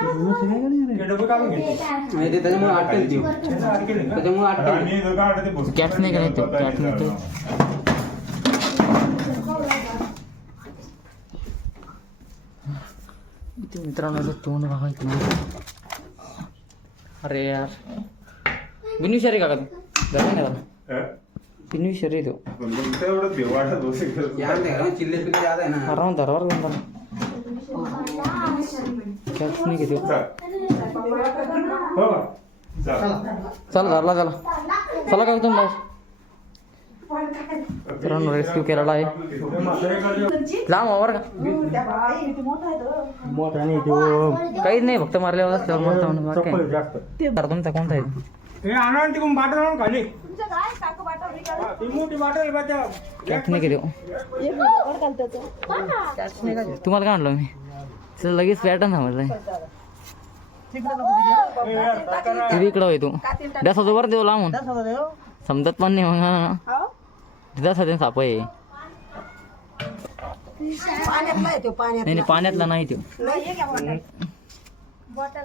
नाही त्याच्यामुळे अटकल देऊ त्याच्यामुळे अटकल कॅप्स नाही करायचो कॅप्स नाही ते मित्रांनो तो तोंड अरे यार बिनू का काका झालं नाही मला बिनू शरी तो एवढं चिल्ले पिल्ले आराम धरावर चला झाला चला चला काय तुम्ही मित्रांनो रेस्क्यू केलेला आहे लांब काहीच नाही फक्त मारल्यावर तुमचा कोणता आहे नाही तुम्हाला काय आणलं मी तुला लगेच पॅटर्न समजलाय तू इकडं होय तू दस हजार वर देऊ लावून समजत पण नाही मग दस हजार साप आहे नाही पाण्यातला नाही तो बॉटल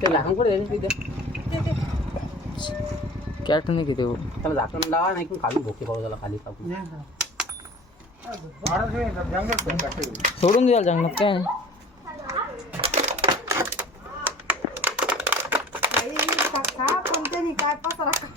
તેલા હમકો દેની ફીતે કેટને કે દેવો તલે ঢাকન ડાવા નહી કાલું ભોખે ખાવું જલા ખાલી ખાવું ના હા બારું થઈ જંગલ તો બટડે સોરું દેલ જંગલ કે આ કા કા કોને દેનિકાય પાતરા કા